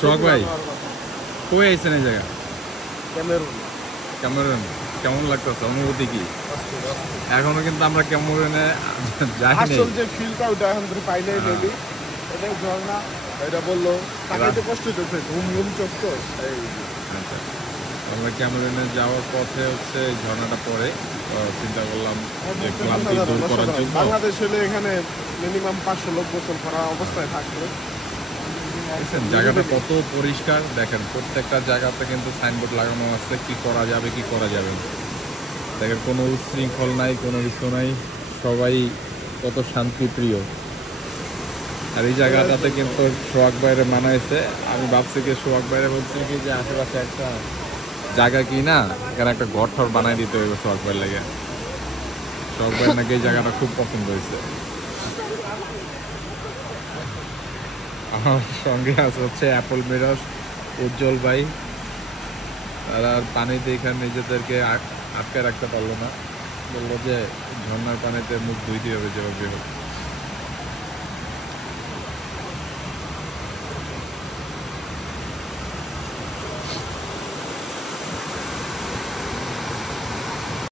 সোহাগ ভাই কই আইছেন এই জায়গা? ক্যামেরুন। ক্যামেরুন। কেমন লাগতেছে, অনুভূতি কি? এখনো কিন্তু আমরা ক্যামেরুনে যাইনি। আসল যে ফিলটা ওটা এখন ধরে পাই নাই মেবি। এটাই ঝর্ণা এটা বললো তাকাইতে কষ্ট হইতেছে, ঘুম ঘুম চোখ তো এই। আচ্ছা, আমরা ক্যামেরুনে যাওয়ার পথে হচ্ছে এই ঝর্ণাটা পড়ে, তো চিন্তা করলাম যে ক্লান্তি দূর করার জন্য। বাংলাদেশ হলে এখানে মিনিমাম 500 লোক গোসল করা অবস্থায় থাকবে। দেখছেন জায়গাটা কত পরিষ্কার, দেখেন প্রত্যেকটা জায়গাতে কিন্তু সাইনবোর্ড লাগানো আছে কি করা যাবে কি করা যাবে না। দেখেন কোনো উচ্ছৃঙ্খল নাই, কোনো কিছু নাই, সবাই কত শান্তিপ্রিয়। আর এই জায়গাটাতে কিন্তু সোহাগ বাইরে মানাইছে। আমি ভাবছি কি সোহাগ বাইরে বলছি কি যে আশেপাশে একটা জায়গা কি না, এখানে একটা ঘর ঠর বানাই দিতে হইবে সোহাগ বাইর লেগে। সোহাগ বাইর নাকি এই জায়গাটা খুব পছন্দ হয়েছে। আমার সঙ্গে আছে হচ্ছে অ্যাপল মিরর উজ্জ্বল ভাই। তারা আর পানিতে এখানে নিজেদেরকে আটকে রাখতে পারলো না, বললো যে ঝর্ণার পানিতে মুখ ধুইতে হবে যেভাবে হোক।